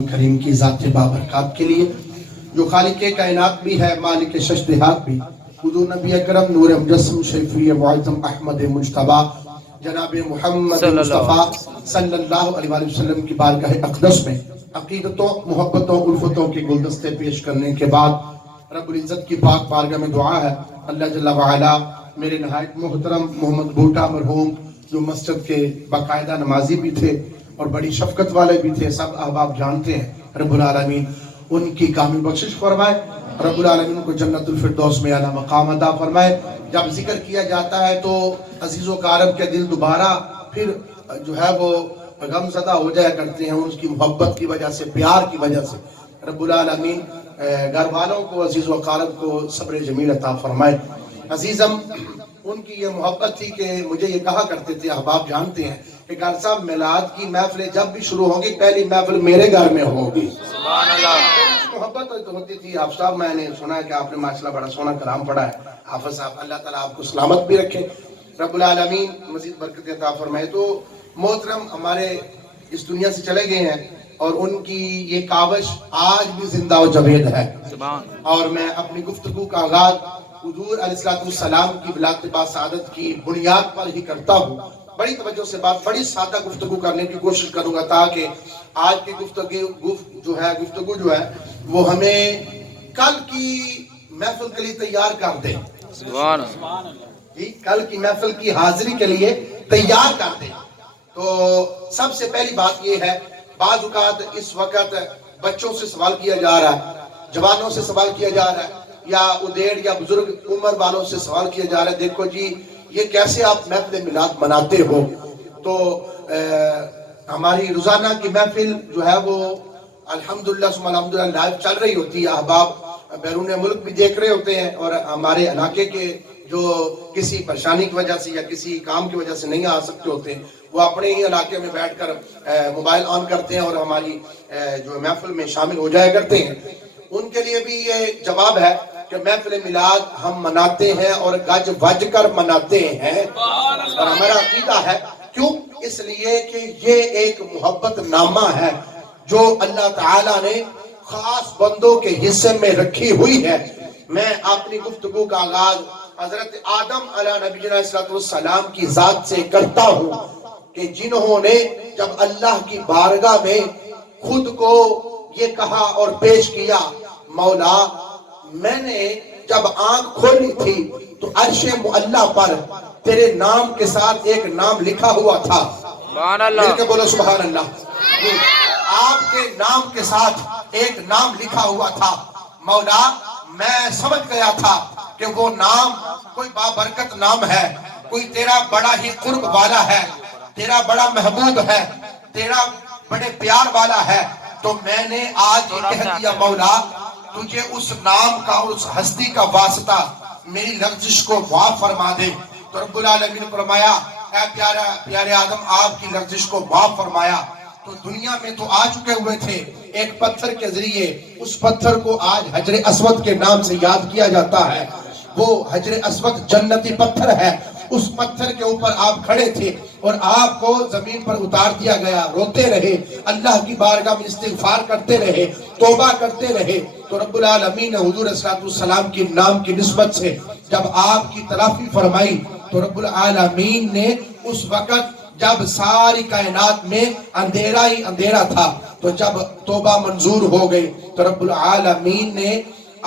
کریم کی ذات بابرکات کے لیے جو خالق کائنات بھی ہے، مالک ششدہات بھی، حضور نبی اکرم نور مجسم شریفی معظم احمد مجتبی جناب محمد مصطفیٰ صلی اللہ علیہ وآلہ وسلم کی بارگاہ اقدس میں عقیدتوں، محبتوں، الفتوں کے گلدستے پیش کرنے کے بعد رب العزت کی پاک بارگاہ میں دعا ہے اللہ جل وعلا میرے نہایت محترم محمد بھوٹا مرحوم جو مسجد کے باقاعدہ نمازی بھی تھے اور بڑی شفقت والے بھی تھے، سب احباب جانتے ہیں، رب العالمین ان کی کامل بخشش فرمائے، رب العالمین کو جنت الفردوس میں اعلیٰ مقام عطا فرمائے۔ جب ذکر کیا جاتا ہے تو عزیز و اقارب کے دل دوبارہ پھر جو ہے وہ غم زدہ ہو جایا کرتے ہیں، ان کی محبت کی وجہ سے، پیار کی وجہ سے۔ رب العالمین گھر والوں کو، عزیز و اقارب کو صبر جمیل عطا فرمائے۔ عزیزم، ان کی یہ محبت تھی کہ مجھے یہ کہا کرتے تھے، احباب جانتے ہیں کہ گھر صاحب میلاد کی محفلیں جب بھی شروع ہوں گی پہلی محفل میرے گھر میں ہوگی۔ سبحان اللہ۔ محبت تو ہوتی تھی۔ آپ صاحب، میں نے سنا ہے کہ آپ نے ماشاءاللہ بڑا سونا کلام پڑھا ہے، حافظ صاحب، اللہ تعالیٰ آپ کو سلامت بھی رکھے، رب العالمین مزید برکت عطا فرمائے۔ تو محترم ہمارے اس دنیا سے چلے گئے ہیں اور ان کی یہ کاوش آج بھی زندہ و جاوید ہے، اور میں اپنی گفتگو کا آغاز حضور علیہ السلام کی بلاد سعادت کی بنیاد پر ہی کرتا ہوں۔ بڑی توجہ سے بات، بڑی سادہ گفتگو کرنے کی کوشش کروں گا تاکہ آج کی گفتگو جو ہے وہ ہمیں کل کی محفل کے لیے تیار کر دے۔ سبحان اللہ۔ کل کی محفل کی حاضری کے لیے تیار کر دے۔ تو سب سے پہلی بات یہ ہے، بعض اوقات اس وقت بچوں سے سوال کیا جا رہا ہے، جوانوں سے سوال کیا جا رہا ہے، یا ادیڑ یا بزرگ عمر والوں سے سوال کیا جا رہا ہے، دیکھو جی یہ کیسے آپ محفل میلاد مناتے ہو؟ تو ہماری روزانہ کی محفل جو ہے وہ الحمدللہ ثم الحمدللہ لائیو چل رہی ہوتی ہے، احباب بیرون ملک بھی دیکھ رہے ہوتے ہیں، اور ہمارے علاقے کے جو کسی پریشانی کی وجہ سے یا کسی کام کی وجہ سے نہیں آ سکتے ہوتے ہیں، وہ اپنے ہی علاقے میں بیٹھ کر موبائل آن کرتے ہیں اور ہماری جو محفل میں شامل ہو جایا کرتے ہیں۔ ان کے لیے بھی یہ جواب ہے کہ محفل میلاد ہم مناتے ہیں اور گج وج کر مناتے ہیں، اور ہمارا عقیدہ ہے، کیوں؟ اس لیے کہ یہ ایک محبت نامہ ہے جو اللہ تعالیٰ نے خاص بندوں کے حصے میں رکھی ہوئی ہے۔ میں اپنی گفتگو کا آغاز حضرت آدم علیہ نبینا السلام کی ذات سے کرتا ہوں کہ جنہوں نے جب اللہ کی بارگاہ میں خود کو یہ کہا اور پیش کیا، مولا میں نے جب آنکھ کھولی تھی تو عرش معلیٰ پر تیرے نام کے ساتھ ایک نام لکھا ہوا تھا۔ سبحان اللہ۔ مل کے بولو سبحان اللہ۔ آپ کے نام کے ساتھ ایک نام لکھا ہوا تھا، مولا میں سمجھ گیا تھا کہ وہ نام کوئی بابرکت نام ہے، کوئی تیرا بڑا ہی قرب والا ہے، تیرا بڑا محبوب ہے، تیرا بڑے پیار والا ہے۔ تو میں نے آج یہ کہہ دیا، مولا تجھے اس نام کا اور اس ہستی کا واسطہ میری لغزش کو معاف فرما دے۔ تو رب العالمین نے فرمایا، اے پیارے آدم، آپ کی لغزش کو معاف فرمایا۔ تو دنیا میں تو آ چکے ہوئے تھے ایک پتھر کے ذریعے، اس پتھر کو آج حجر اسود کے نام سے یاد کیا جاتا ہے۔ وہ حجر اسود جنتی پتھر ہے، اس پتھر کے اوپر آپ کھڑے تھے اور آپ کو زمین پر اتار دیا گیا، روتے رہے، اللہ کی بارگاہ میں استغفار کرتے رہے، توبہ کرتے رہے۔ تو رب العالمین نے حضور صلی اللہ علیہ وسلم کی نام کی نسبت سے جب آپ کی تلافی فرمائی تو رب العالمین نے اس وقت جب ساری کائنات میں اندھیرا ہی اندھیرا تھا، تو جب توبہ منظور ہو گئی تو رب العالمین نے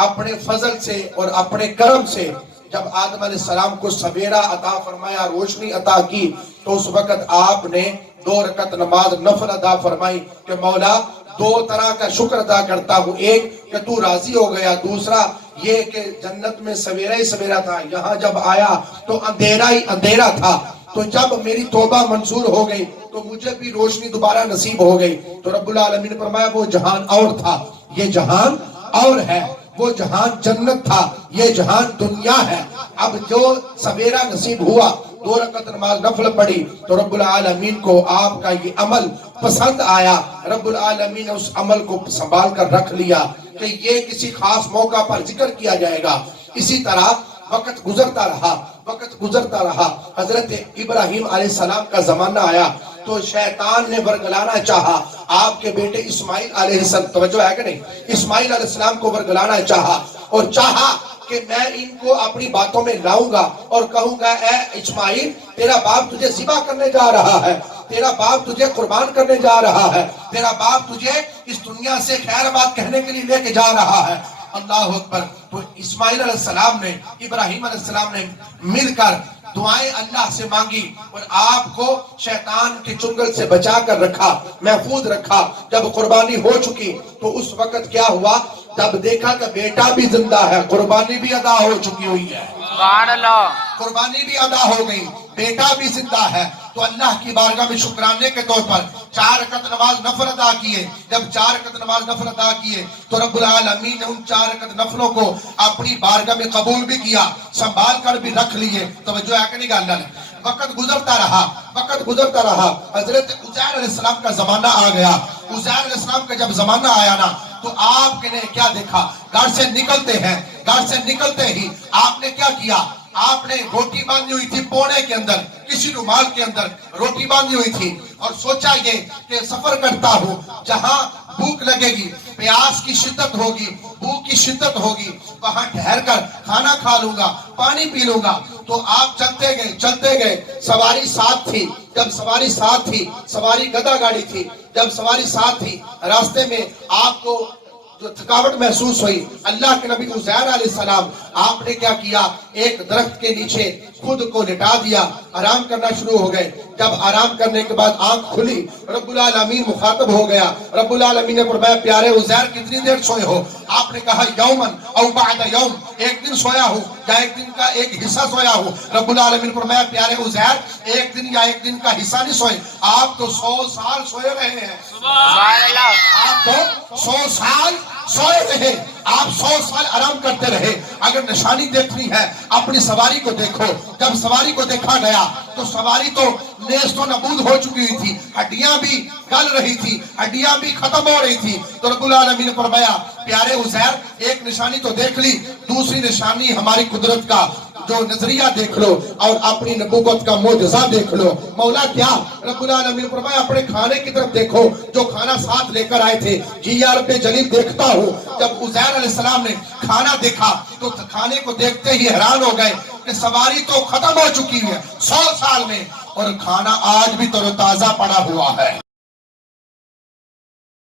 اپنے فضل سے اور اپنے کرم سے جب آدم علیہ السلام کو سویرا عطا فرمایا، روشنی عطا کی، تو اس وقت آپ نے 2 رکعت نماز نفل ادا فرمائی کہ مولا 2 طرح کا شکر ادا کرتا ہوں، ایک کہ تو راضی ہو گیا، دوسرا یہ کہ جنت میں سویرا ہی سویرا تھا، یہاں جب آیا تو اندھیرا ہی اندھیرا تھا، تو جب میری توبہ منظور ہو گئی تو مجھے بھی روشنی دوبارہ نصیب ہو گئی۔ تو رب العالمین نے فرمایا وہ جہان اور تھا، یہ جہان اور ہے، وہ جہان جنت تھا، یہ جہان دنیا ہے۔ اب جو سویرا نصیب ہوا، 2 رکعت نماز نفل پڑھی تو رب العالمین کو آپ کا یہ عمل پسند آیا، رب العالمین نے اس عمل کو سنبھال کر رکھ لیا کہ یہ کسی خاص موقع پر ذکر کیا جائے گا۔ اسی طرح وقت گزرتا رہا، وقت گزرتا رہا، حضرت ابراہیم علیہ السلام کا زمانہ آیا تو شیطان نے ورگلانا چاہا آپ کے بیٹے اسماعیل علیہ السلام، توجہ ہے کہ نہیں، اسماعیل علیہ السلام کو ورگلانا چاہا اور چاہا کہ میں ان کو اپنی باتوں میں لاؤں گا اور کہوں گا اے اسماعیل تیرا باپ تجھے ذبح کرنے جا رہا ہے، تیرا باپ تجھے قربان کرنے جا رہا ہے، تیرا باپ تجھے اس دنیا سے خیر بات کہنے کے لیے لے کے جا رہا ہے۔ اللہ اکبر۔ تو اسماعیل علیہ السلام نے ابراہیم علیہ السلام نے مل کر دعائیں اللہ سے مانگی اور آپ کو شیطان کے چنگل سے بچا کر رکھا، محفوظ رکھا۔ جب قربانی ہو چکی تو اس وقت کیا ہوا، جب دیکھا کہ بیٹا بھی زندہ ہے، قربانی بھی ادا ہو چکی ہوئی ہے، سبحان اللہ، قربانی بھی ادا ہو گئی، بیٹا بھی زندہ ہے، تو اللہ کی بارگاہ میں شکرانے کے طور پر 4 رکعت نماز نفل ادا کیے۔ جب 4 رکعت نماز نفل ادا کیے تو رب العالمین نے ان 4 رکعت نفلوں کو اپنی بارگاہ میں قبول بھی کیا، سنبھال کر بھی رکھ لیے۔ توجہ ہے کہ نہیں گاللہ نے؟ وقت گزرتا رہا، حضرت عزیر علیہ السلام کا زمانہ آ گیا۔ عزیر علیہ السلام کا جب زمانہ آیا نا تو آپ نے کیا دیکھا، گھر سے نکلتے ہی آپ نے کیا کیا، آپ نے روٹی باندھی ہوئی تھی پونے کے اندر، کسی رومال کے اندر روٹی باندھی ہوئی تھی اور سوچا یہ کہ سفر کرتا ہوں، جہاں بھوک لگے گی، پیاس کی شدت ہوگی، بھوک کی شدت ہوگی، وہاں ٹھہر کر کھانا کھا لوں گا، پانی پی لوں گا۔ تو آپ چلتے گئے، سواری ساتھ تھی، جب سواری ساتھ تھی، سواری گدا گاڑی تھی، جب سواری ساتھ تھی، راستے میں آپ کو جو تھکاوٹ محسوس ہوئی، اللہ کے نبی عزیر علیہ السلام آپ نے کیا کیا، ایک درخت کے نیچے خود کو لٹا دیا، آرام کرنا شروع ہو گئے۔ جب آرام کرنے کے بعد آنکھ کھلی، رب العالمین مخاطب ہو گیا۔ رب العالمین نے فرمایا پیارے عزیر کتنی دیر سوئے ہو؟ آپ نے کہا یومن او بعد یوم، ایک دن سویا ہوں یا ایک دن کا ایک حصہ سویا ہوں۔ رب العالمین نے فرمایا پیارے عزیر ایک دن یا ایک دن کا حصہ نہیں سوئے، آپ تو 100 سال سوئے رہے ہیں۔ سبحان اللہ، آپ تو 100 سال سوئے رہے، آپ 100 سال آرام کرتے رہے۔ اگر نشانی دیکھنی ہے اپنی سواری کو دیکھو، جب سواری کو دیکھا گیا تو سواری تو نیست و نبود ہو چکی ہوئی تھی، ہڈیاں بھی گل رہی تھی، ہڈیاں بھی ختم ہو رہی تھی۔ تو رب العالمین نے فرمایا پیارے عزیر ایک نشانی تو دیکھ لی، دوسری نشانی ہماری قدرت کا جو نظریہ دیکھ لو اور اپنی نبوت کا معجزہ دیکھ لو۔ مولا کیا؟ رب العالمین نے فرمایا اپنے کھانے کی طرف دیکھو جو کھانا ساتھ لے کر آئے تھے۔ جی یا رب جلیل دیکھتا ہوں۔ جب عزیر علیہ السلام نے کھانا دیکھا تو کھانے کو دیکھتے ہی حیران ہو گئے کہ سواری تو ختم ہو چکی ہے 100 سال میں اور کھانا آج بھی تر و تازہ پڑا ہوا ہے۔